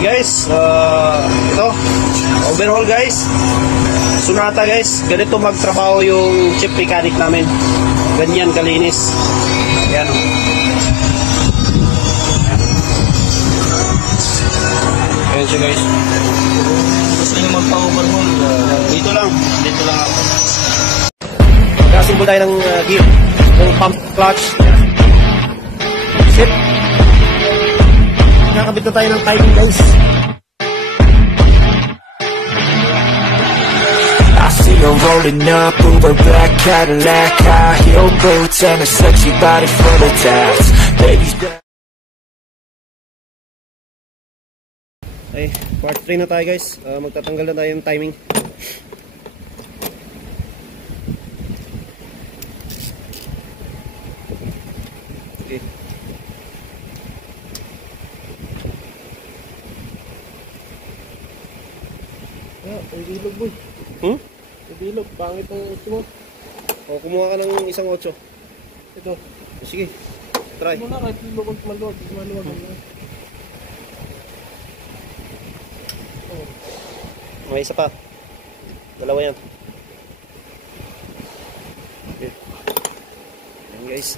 Okay guys, ito, overhaul guys. Sonata guys, ganito magtrabaho yung chip mechanic namin. Ganyan kalinis. Ayan o. Ayan siya guys. Gusto nyo magpa-overhaul, dito lang ako. Magkasimbol tayo ng gear. Yung pump clutch. Sit. Nakakabit na tayo ng timing guys. I see her rolling up, Uber black Cadillac, high heel boots and a sexy body full of tats. Baby's back. Ay, part 3 na tayo guys. Magtatanggal na tayo ng timing. Okay. Ang bilog boy. Ang bilog, pangit ang mo. O, kumuha ka ng isang 8. Ito. Sige, try. Muna kahit maluwag. Maluwag na. May isa pa. Dalawa yan. Okay. Ayan guys.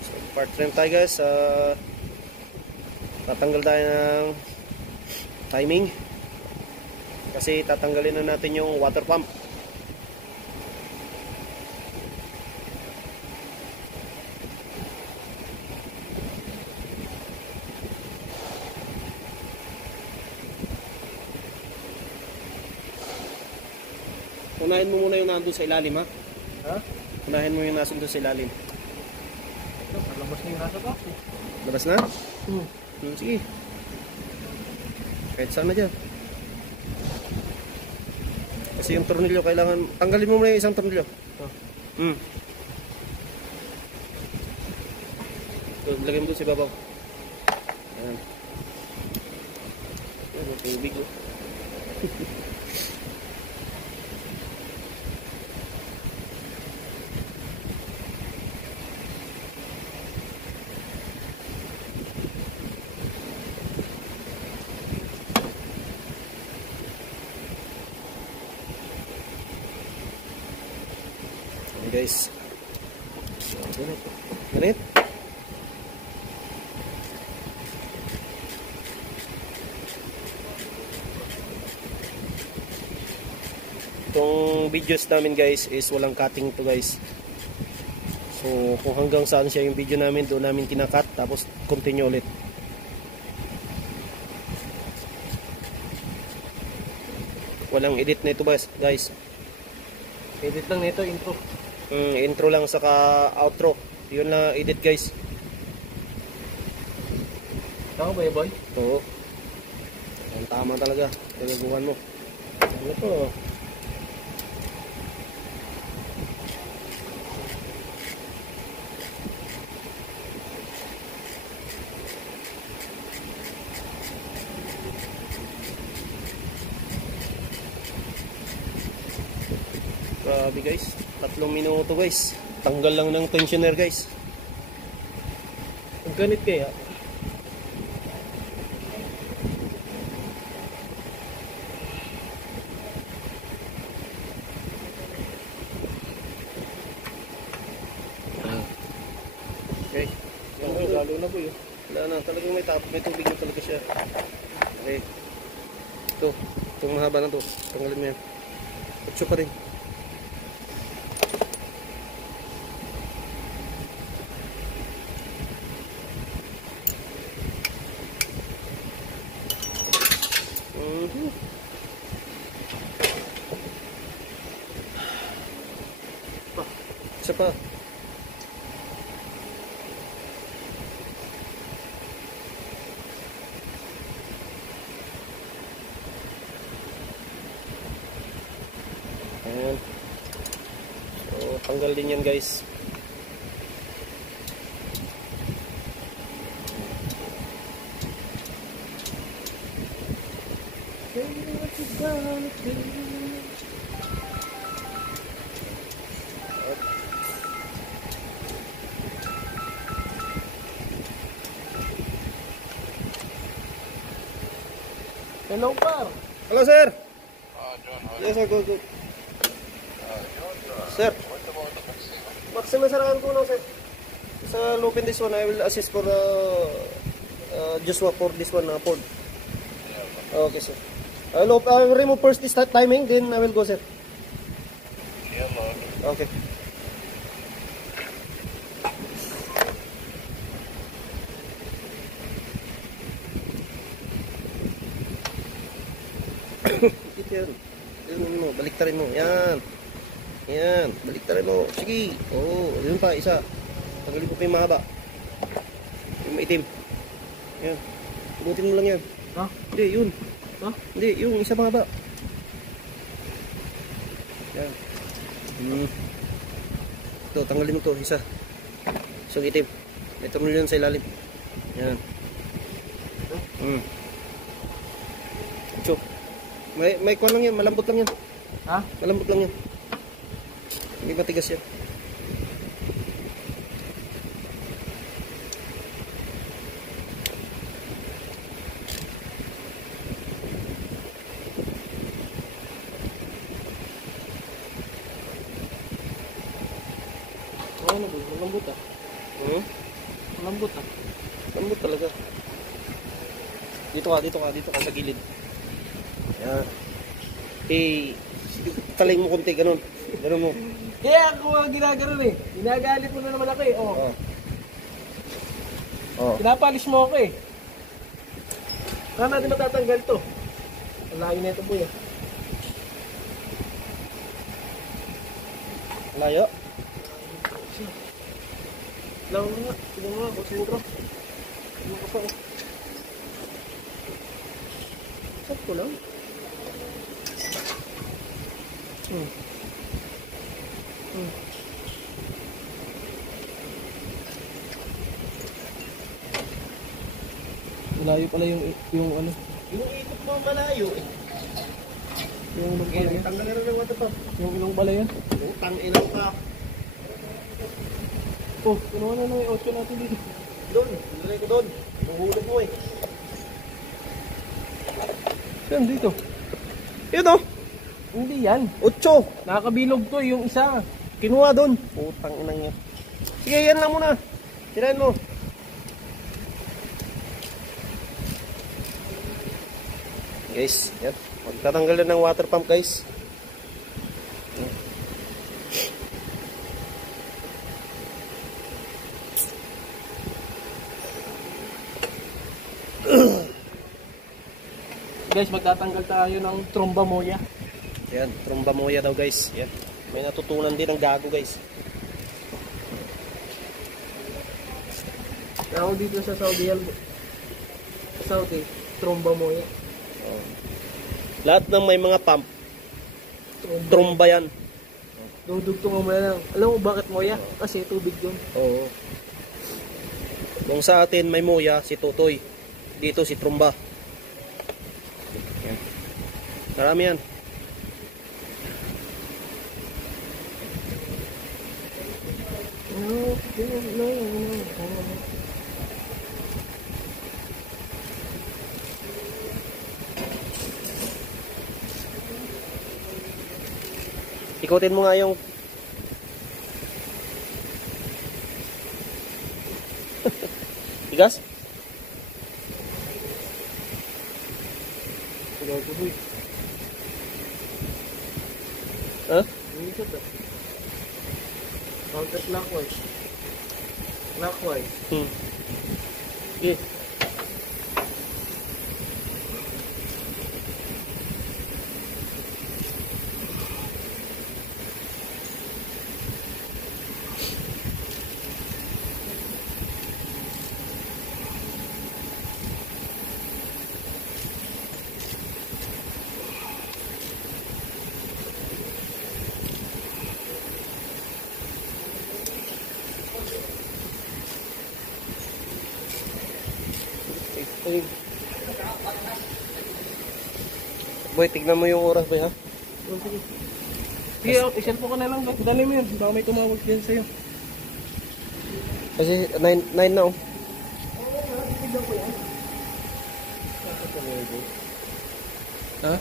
So, part 3 tayo guys. Tatanggal tayo ng timing. Kasi tatanggalin na natin yung water pump. Unahin mo muna yung nandun sa ilalim ha? Ha? Unahin mo yung nandun sa ilalim. Ito, labas na yung nasa box eh. Labas na? Sige. Kahit saan na dyan. Kasi yung tornilyo kailangan, tanggalin mo muna yung isang tornilyo. So, lagay mo doon si babaw. Ayan. Ayan, tubig o. Guys, ganit. Itong videos namin guys is walang cutting to guys. So kung hanggang saan siya yung video namin, doon namin kinakat, tapos continue ulit. Walang edit na ito guys. Edit lang nito, intro. Intro lang saka outro. Yun na edit guys. Tama ba boy? Oo. Ang tama talaga. Pinaguhan mo. Ano to? Grabe guys. 3 minuto guys. Tanggal lang ng tensioner guys. Ang ganit kaya. Okay. Lalo na po yun. Wala na. Talagang may tubig na talaga siya. Okay. Ito. Itong mahaba na to. Tanggalin mo yan. 8 pa rin. Isa pa. Ayan. So, tanggal din yan guys. what you gonna do? Hello, par. Hello, sir. Yes, sir. Good, good. Sir. Maximum sarangan ko na, sir. Sa open this one, I will assist for Joshua for this one, Ford. Okay, sir. I will remove first this timing, then I will go, sir. Okay. Yan. Yan mo, baliktarin mo. Yan. Yan, baliktarin mo. Sige. Oo, yun pa, isa. Tanggalin ko pa yung mahaba. Yung maitim. Yan. Butin mo lang yan. Ha? Hindi, yun. Ha? Hindi, yung isa mahaba. Yan. Ito, tanggalin mo to, isa. Isang itim. Ito mo yun sa ilalim. Yan. Ito. May kuwan lang yan, malambot lang yan. Ha? Malambot lang yan. Hindi matigas yan. Ano ba? Malambot ah. Malambot ah. Lambot talaga. Dito ka sa gilid. Yan. Taling mo konti, ganun. Ganun mo. Kaya ako ang ginaganon eh. Ginagalit mo na naman ako eh. Oh. Oh. Pinapalis mo ako eh. Saan natin matatanggal to? Ang layo na ito po eh. Layo. Lang nga. Sige nga. Konsentro. Ano ka pa eh. Saan ko lang? Malayo pala yung ano. Yung ikot mo malayo eh. Yung ilong pala yan. Tanggal na rin ng water pump. Yung ilong pala yan. Utang ilang ka. Oh, kinuha na ng 8 natin dito. Doon. Nilagay ko doon. Mahulog mo eh. Saan dito? Yun oh. Hindi yan. 8. Nakakabilog to yung isa. Kinuha doon. Utang inang yan. Sige, yan lang muna. Tirahin mo. Guys, yan. Magtatanggal na ng water pump, guys. Guys, magtatanggal tayo ng tromba moya. Yan, tromba moya daw, guys. Yan. May natutunan din ng gago, guys. Ako dito sa Saudi, tromba moya. Oh. Lahat ng may mga pump, tromba yan. Dudugtungan mo lang. Alam mo bakit moya? Kasi tubig doon. Oo. Kung sa atin may moya, si Totoy. Dito si tromba. Yan. Marami yan. Ikutin mo nga yung bigas. Ha? Counterclockwise. Clockwise. Okay. Boy, tignan mo yung oras, boy, ha? Oh, sige. Sige, i-cellphone ko na lang. Dali mo yun. Baka may tumawag din sa'yo. Kasi 9 na, oh. Ha?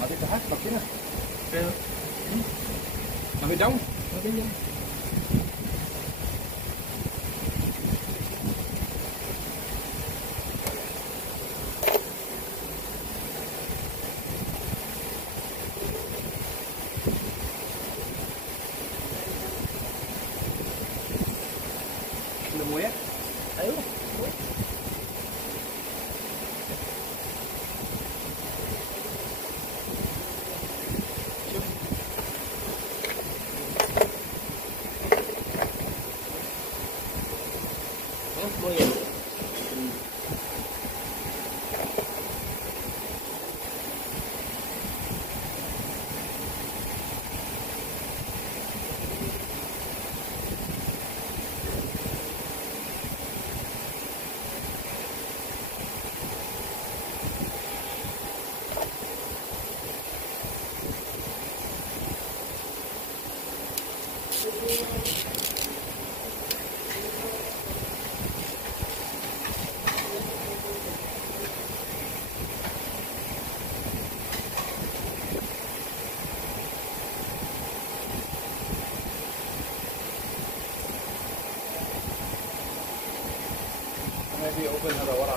Mati tahat, bakit na? Kaya, Kami daw. okay yan. Ano mo yan? Ayaw. Mo yan. Maybe open هذا ورا.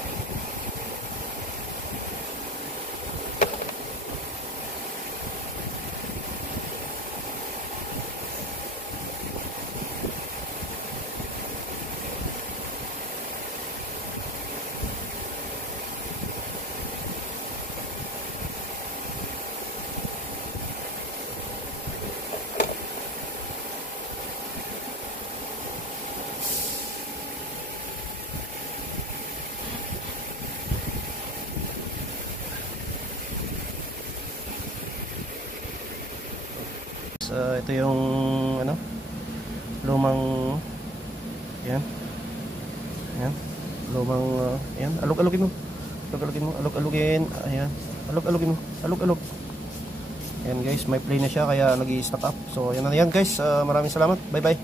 Ito yung ano, lumang yan. Yan. Lumang yan, alog-alogin mo. Alog-alogin mo, alog-alogin. Ayan. Alog-alogin mo. Alog-alog. Ayan guys, may play na siya kaya nag-i-stack up. So, yan na yan guys. Maraming salamat. Bye-bye.